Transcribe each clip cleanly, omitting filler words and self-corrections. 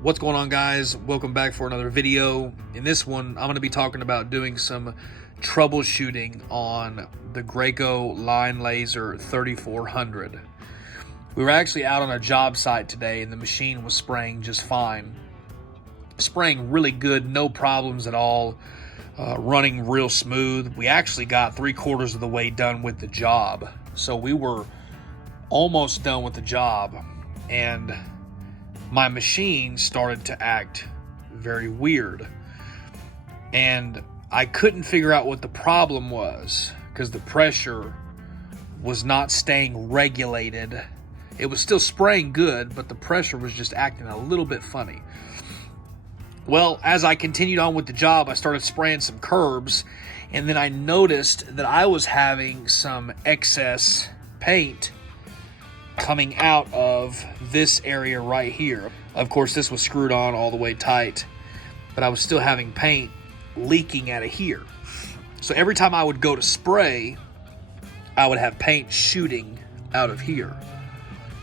What's going on, guys? Welcome back for another video. In this one, I'm going to be talking about doing some troubleshooting on the Graco Line Laser 3400. We were actually out on a job site today and the machine was spraying just fine. Spraying really good, no problems at all, running real smooth. We actually got 3/4 of the way done with the job. So we were almost done with the job and my machine started to act very weird. And I couldn't figure out what the problem was because the pressure was not staying regulated. It was still spraying good, but the pressure was just acting a little bit funny. Well, as I continued on with the job, I started spraying some curbs, and then I noticed that I was having some excess paint coming out of this area right here. Of course, this was screwed on all the way tight, but I was still having paint leaking out of here. So every time I would go to spray, I would have paint shooting out of here.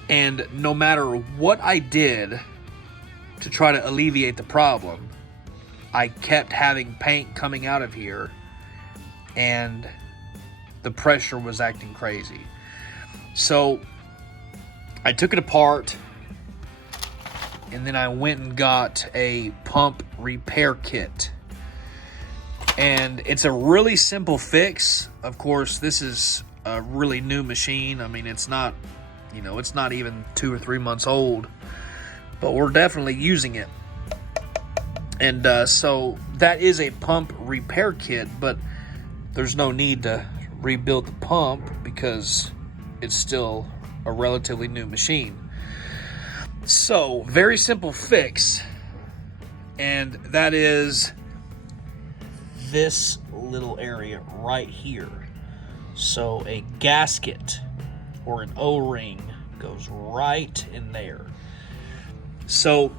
And no matter what I did to try to alleviate the problem, I kept having paint coming out of here and the pressure was acting crazy. So I took it apart and then I went and got a pump repair kit. And it's a really simple fix. Of course, this is a really new machine. I mean, it's not, it's not even 2 or 3 months old, but we're definitely using it. And so that is a pump repair kit, but there's no need to rebuild the pump because it's still a relatively new machine. So very simple fix, and that is this little area right here. So a gasket or an O-ring goes right in there. So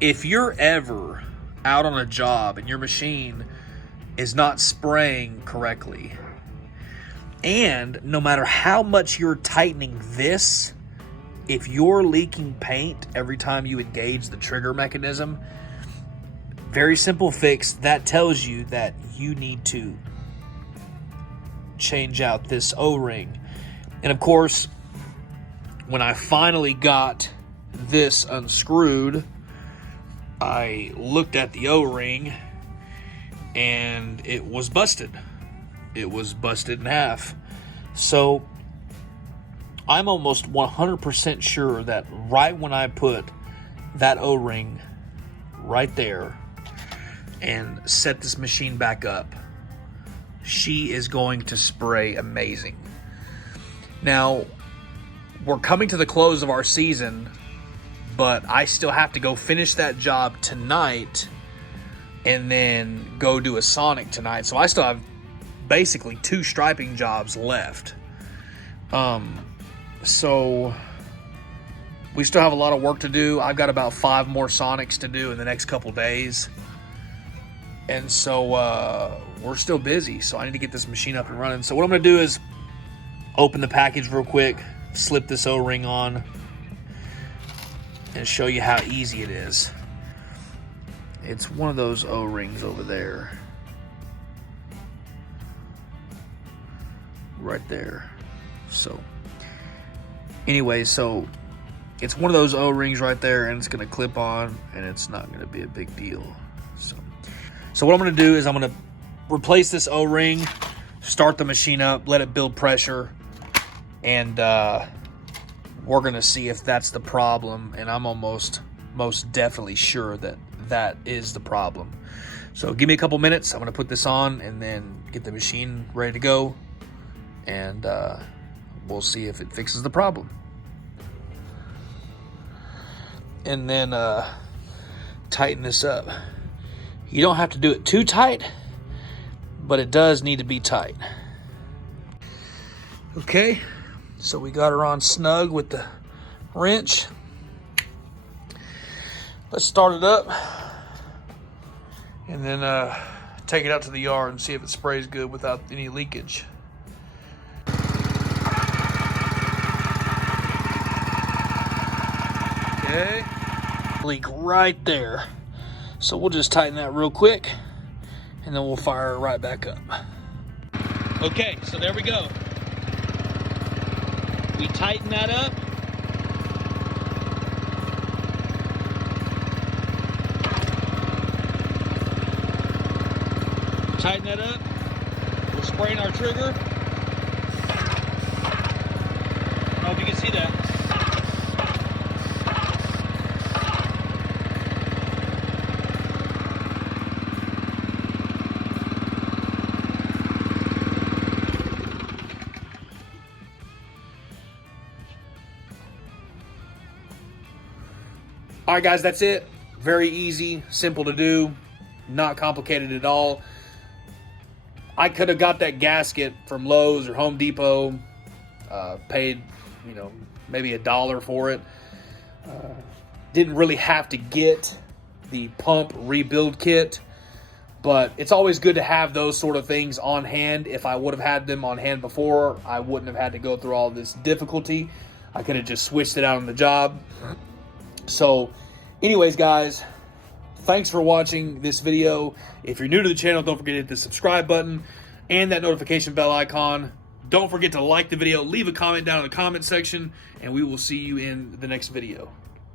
if you're ever out on a job and your machine is not spraying correctly, and no matter how much you're tightening this, if you're leaking paint every time you engage the trigger mechanism, very simple fix, that tells you that you need to change out this O-ring. And of course, when I finally got this unscrewed, I looked at the O-ring and it was busted. It was busted in half. So I'm almost 100% sure that right when I put that O-ring right there and set this machine back up, she is going to spray amazing. Now, we're coming to the close of our season, but I still have to go finish that job tonight and then go do a Sonic tonight. So I still have basically 2 striping jobs left. So we still have a lot of work to do. I've got about 5 more Sonics to do in the next couple days. And so we're still busy. So I need to get this machine up and running. So what I'm going to do is open the package real quick, slip this O-ring on, and show you how easy it is. It's one of those O-rings over there. Right there. So anyway, so it's one of those O-rings right there, and it's going to clip on, and it's not going to be a big deal. So what I'm going to do is I'm going to replace this O-ring, start the machine up, let it build pressure, and we're going to see if that's the problem, and I'm most definitely sure that that is the problem. So give me a couple minutes. I'm going to put this on and then get the machine ready to go, and we'll see if it fixes the problem. And then tighten this up. You don't have to do it too tight, but it does need to be tight. Okay, so we got her on snug with the wrench. Let's start it up and then take it out to the yard and see if it sprays good without any leakage. Okay. leak right there. So we'll just tighten that real quick, and then we'll fire it right back up. Okay, so there we go. We tighten that up. Tighten that up. We're spraying our trigger. I don't know if you can see that. All right, guys, that's it. Very easy, simple to do, not complicated at all. I could have got that gasket from Lowe's or Home Depot, paid, maybe $1 for it. Didn't really have to get the pump rebuild kit, but it's always good to have those sort of things on hand. If I would have had them on hand before, I wouldn't have had to go through all this difficulty. I could have just switched it out on the job. So anyways, guys, thanks for watching this video. If you're new to the channel, don't forget to hit the subscribe button and that notification bell icon. Don't forget to like the video, leave a comment down in the comment section, and we will see you in the next video.